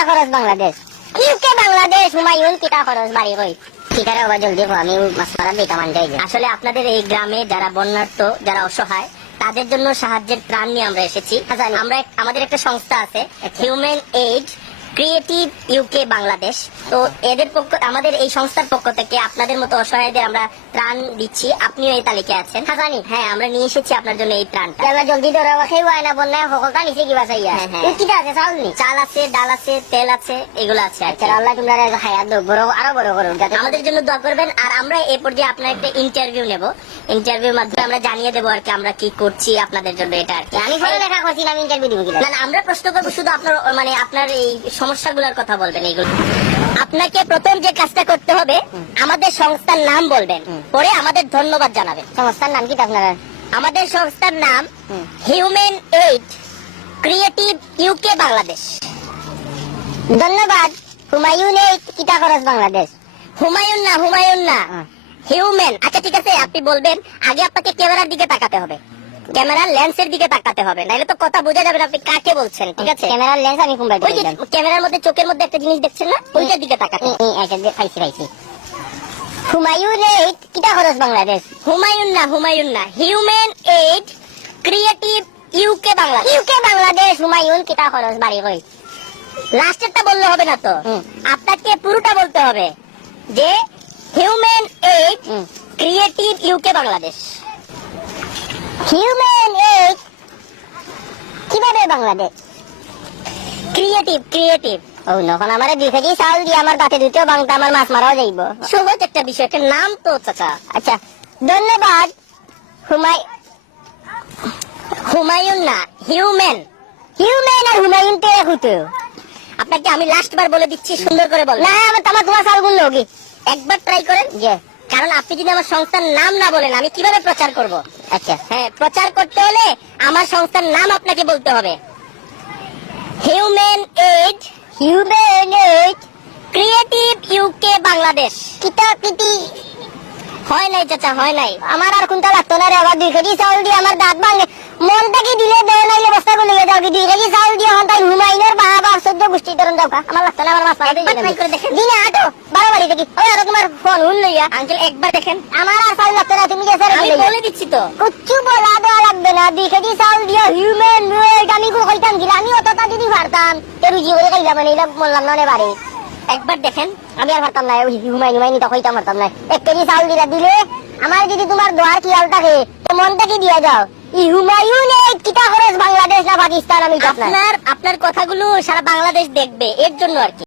কিতা খরচ বাংলাদেশ ইউকে বাংলাদেশ হুমায়ুন কিতা খরচ বাড়ি কই ঠিকারে আবার জলদি আমি মাছ মারা দিতাম আনটাই আসলে আপনাদের এই গ্রামে যারা বন্যার্ত যারা অসহায় তাদের জন্য সাহায্যের ত্রাণ নিয়ে আমরা এসেছি। আমরা আমাদের একটা সংস্থা আছে human aid creative UK Bangladesh. তো এদের পক্ষ আমাদের এই সংস্থার পক্ষ থেকে আপনাদের মতো অসহায়দের আমরা ত্রাণ দিচ্ছি। আপনিও এই তালিকায় আছেন। হ্যাঁ, আমরা নিয়ে এসেছি আপনার জন্য এই ত্রাণটা। জলদি ধরে খেয়ে হয় না বন্যায় সকলটা নিচে কি বাঁচাইয়া কিটা আছে চাউল নি চাল আছে, ডাল আছে, তেল আছে, এগুলো আছে। আচ্ছা আল্লাহ তোমরা হায়াত দাও বড় আরো বড় করুন যাতে আমাদের জন্য দোয়া করবেন। আর আমরা এই পর্যায়ে আপনার একটা ইন্টারভিউ নেব। ইন্টারভিউর মাধ্যমে আমরা জানিয়ে দেবো আর কি আমরা কি করছি আপনাদের জন্য। এটা আর কি আমি পড়ালেখা করছিলাম ইন্টারভিউ দিব কি না, আমরা প্রশ্ন করবো শুধু আপনার মানে আপনার এই সমস্যাগুলোর কথা বলবেন। এইগুলো আপনাকে প্রথম যে কাজটা করতে হবে আমাদের সংস্থার নাম বলবেন, পরে আমাদের ধন্যবাদ জানাবেন। সংস্থার নাম কি আপনারা? আমাদের সংস্থার নাম human aid creative UK Bangladesh. ধন্যবাদ। হুমায়ুন এইড কিতা খরচ বাংলাদেশ হুমায়ুন না হিউম্যান। আচ্ছা ঠিক আছে, আপনি বলবেন। আগে আপনাকে ক্যামেরার দিকে তাকাতে হবে, ক্যামেরার লেন্সের দিকে তাকাতে হবে, নাহলে তো কথা বোঝা যাবে না আপনি কাকে বলছেন। ঠিক আছে, ক্যামেরার লেন্স আমি কোনটা ওই যে ক্যামেরার মধ্যে চোখের মধ্যে একটা জিনিস দেখছেন না, ওইটার দিকে তাকাতে হবে। পাইছি হুমায়ুন এইড কিতা খরচ বাংলাদেশ হুমায়ুন না human aid creative UK Bangladesh. UK Bangladesh Humayun কিতা খরচ বাড়ি কই লাস্টেরটা বললে হবে না তো, আপনাকে পুরোটা বলতে হবে যে human aid creative UK Bangladesh. Human aid কিভাবে বাংলাদেশ ক্রিয়েটিভ ও নখন আমারে 2 কেজি চাউল দিয়ে আমার দাঁতে দুটো বাংটা আমার মাছ মারাও যাইব। সহজ একটা বিষয়, একটা নাম তো চাচা। আচ্ছা ধন্যবাদ। হুমায়ুন না হিউম্যান আর হুমায়ুন তে হুতো আপনাকে আমি লাস্ট বার বলে দিচ্ছি, সুন্দর করে বল। না আমার তোমার চাউল গুলো কি একবার ট্রাই করেন। যে কারণ আপনি যদি আমার সংস্থার নাম না বলেন আমি কিভাবে প্রচার করব? আচ্ছা হ্যাঁ, প্রচার করতে হলে আমার সংস্থার নাম আপনাকে বলতে হবে। Human aid creative UK Bangladesh. কিতা কিতি হয় নাই চাচা, হয় নাই। আমার আর কোনটা লাগতো না রে। আবার 2 কেজি চাউল দিয়ে আমার দাঁত ভাঙে মনটাকে দিলে দেয় নাইলে বস্তা করে নিয়ে যাও। 2 কেজি চাউল দিয়ে হন তাই হুমায়ুনের বাবা 14 গোষ্ঠী তরুণ যাও আমার লাগতো না। আমার মাছ মারা ট্রাই করে দেখেন। দিনে আটো 12 বাড়ি দেখি ওই আর তোমার ফোন হুন লইয়া আঙ্কেল একবার দেখেন। আমার আর চাউল লাগতো না। তুমি গেছে আমি বলে দিচ্ছি তো। কুচ্ছু বলা দেওয়া লাগবে না। 2 কেজি চাউল দিয়ে হিউম্যান ওয়েড আমি কইতাম গিলা আমি অতটা যদি পারতাম তে রুজি করে খাইলাম মানে এটা বললাম না বাড়ি একবার দেখেন। আমি আর পারতাম না। হুমায়ুন তা কইতাম পারতাম না। 1 কেজি চাউল দিলে আমার যদি তোমার দোয়ার খেয়াল থাকে তো মনটাকে দিয়ে যাও। হুমায়ুন এইড কিতা খরচ বাংলাদেশ না পাকিস্তান আমি আপনার কথাগুলো সারা বাংলাদেশ দেখবে, এর জন্য আর কি।